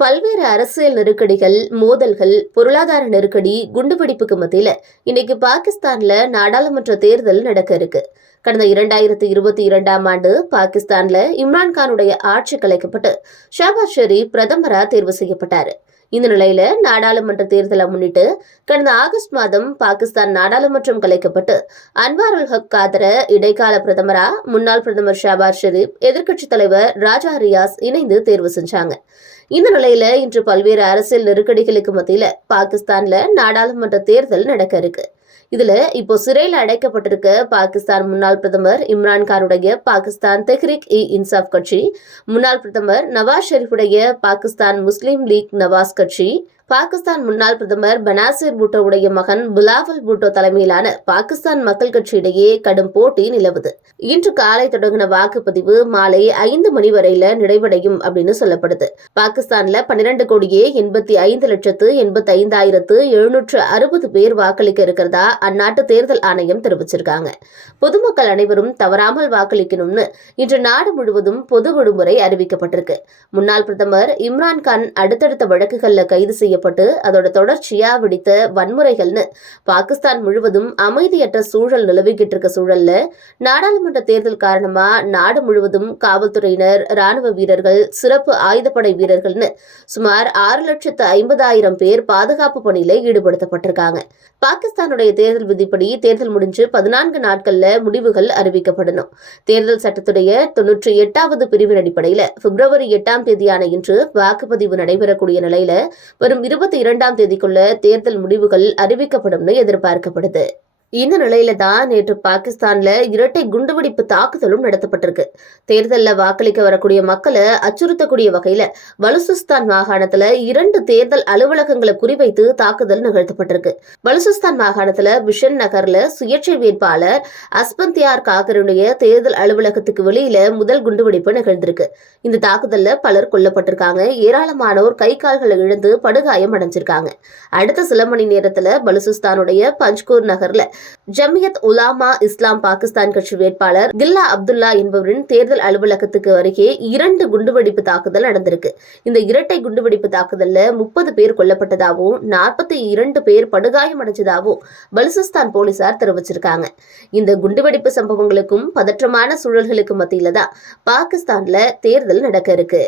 பல்வேறு அரசியல் நெருக்கடிகள் மோதல்கள் பொருளாதார நெருக்கடி குண்டுவெடிப்புக்கு மத்தியில இன்னைக்கு பாகிஸ்தான்ல நாடாளுமன்ற தேர்தல் நடக்க இருக்கு. கடந்த இரண்டாயிரத்தி இருபத்தி இரண்டாம் ஆண்டு பாகிஸ்தான்ல இம்ரான்கானுடைய ஆட்சி கலைக்கப்பட்டு ஷாபாஸ் ஷெரீப் பிரதமராக தேர்வு செய்யப்பட்டார். இந்த நிலையில நாடாளுமன்ற தேர்தலை முன்னிட்டு கடந்த ஆகஸ்ட் மாதம் பாகிஸ்தான் நாடாளுமன்றம் கலைக்கப்பட்டு அன்வார் உல் ஹக் காதர இடைக்கால பிரதமரா முன்னாள் பிரதமர் ஷாபாஸ் ஷெரீப் எதிர்க்கட்சித் தலைவர் ராஜா ரியாஸ் இணைந்து தேர்வு செஞ்சாங்க. இந்த நிலையில இன்று பல்வேறு அரசியல் நெருக்கடிகளுக்கு மத்தியில பாகிஸ்தான்ல நாடாளுமன்ற தேர்தல் நடக்க இருக்கு. இதுல இப்போ சிறையில் அடைக்கப்பட்டிருக்க பாகிஸ்தான் முன்னாள் பிரதமர் இம்ரான்கானுடைய பாகிஸ்தான் தெஹ்ரிக் இ இன்சாப் கட்சி முன்னாள் பிரதமர் நவாஸ் ஷெரீஃபுடைய பாகிஸ்தான் முஸ்லீம் லீக் நவாஸ் கட்சி பாகிஸ்தான் முன்னாள் பிரதமர் பனாசிர் பூட்டோவுடைய மகன் புலாவல் பூட்டோ தலைமையிலான பாகிஸ்தான் மக்கள் கட்சி இடையே கடும் போட்டி நிலவுது. இன்று காலை தொடங்கின வாக்குப்பதிவு மாலை ஐந்து மணி வரையில நிறைவடையும் அப்படின்னு சொல்லப்படுது. பாகிஸ்தான்ல பன்னிரண்டு கோடியே எண்பத்தி ஐந்து லட்சத்து எண்பத்தி ஐந்தாயிரத்து எழுநூற்று அறுபது பேர் வாக்களிக்க இருக்கிறதா அந்நாட்டு தேர்தல் ஆணையம் தெரிவிச்சிருக்காங்க. பொதுமக்கள் அனைவரும் தவறாமல் வாக்களிக்கணும்னு இன்று நாடு முழுவதும் பொது விடுமுறை அறிவிக்கப்பட்டிருக்கு. முன்னாள் பிரதமர் இம்ரான்கான் அடுத்தடுத்த வழக்குகள்ல கைது செய்ய செய்யப்பட்டு அதோட தொடர்ச்சியா வெடித்த வன்முறைகள்னு பாகிஸ்தான் முழுவதும் அமைதியற்ற சூழல் நிலவிக்கிட்டு இருக்க சூழல்ல நாடாளுமன்ற தேர்தல் காரணமா நாடு முழுவதும் காவல்துறையினர் ராணுவ வீரர்கள் சிறப்பு ஆயுதப்படை வீரர்கள்னு சுமார் ஆறு லட்சத்து ஐம்பதாயிரம் பேர் பாதுகாப்பு பணியில ஈடுபடுத்தப்பட்டிருக்காங்க. பாகிஸ்தானுடைய தேர்தல் விதிப்படி தேர்தல் முடிஞ்சு பதினான்கு நாட்கள்ல முடிவுகள் அறிவிக்கப்படணும். தேர்தல் சட்டத்துடைய தொன்னூற்றி எட்டாவது பிரிவின் அடிப்படையில பிப்ரவரி எட்டாம் தேதியான இன்று வாக்குப்பதிவு நடைபெறக்கூடிய நிலையில வரும் இருபத்தி இரண்டாம் தேதிக்குள்ள தேர்தல் முடிவுகள் அறிவிக்கப்படும்னு எதிர்பார்க்கப்படுது. இந்த நிலையில தான் நேற்று பாகிஸ்தான்ல இரட்டை குண்டுவெடிப்பு தாக்குதலும் நடத்தப்பட்டிருக்கு. தேர்தலில் வாக்களிக்க வரக்கூடிய மக்களை அச்சுறுத்தக்கூடிய வகையில பலுசிஸ்தான் மாகாணத்துல இரண்டு தேர்தல் அலுவலகங்களை குறிவைத்து தாக்குதல் நிகழ்த்தப்பட்டிருக்கு. பலுசிஸ்தான் மாகாணத்துல பிஷன் நகர்ல சுயேட்சை வேட்பாளர் அஸ்பந்தியார் காக்கருடைய தேர்தல் அலுவலகத்துக்கு வெளியில முதல் குண்டுவெடிப்பு நிகழ்ந்திருக்கு. இந்த தாக்குதல்ல பலர் கொல்லப்பட்டிருக்காங்க. ஏராளமானோர் கை கால்களை இழந்து படுகாயம் அடைஞ்சிருக்காங்க அடுத்த சில மணி நேரத்துல பலுசிஸ்தானுடைய பஞ்ச்கூர் நகர்ல ஜமியத் உலாமா இஸ்லாம் பாகிஸ்தான் கட்சி வேட்பாளர் கில்லா அப்துல்லா என்பவரின் தேர்தல் அலுவலகத்துக்கு அருகே இரண்டு குண்டுவெடிப்பு தாக்குதல் நடந்திருக்கு. இந்த இரட்டை குண்டுவெடிப்பு தாக்குதல்ல முப்பது பேர் கொல்லப்பட்டதாகவும் நாற்பத்தி இரண்டு பேர் படுகாயம் அடைஞ்சதாகவும் பலுசிஸ்தான் போலீசார் தெரிவிச்சிருக்காங்க. இந்த குண்டுவெடிப்பு சம்பவங்களுக்கும் பதற்றமான சூழல்களுக்கு மத்தியில தான் பாகிஸ்தான்ல தேர்தல் நடக்க இருக்கு.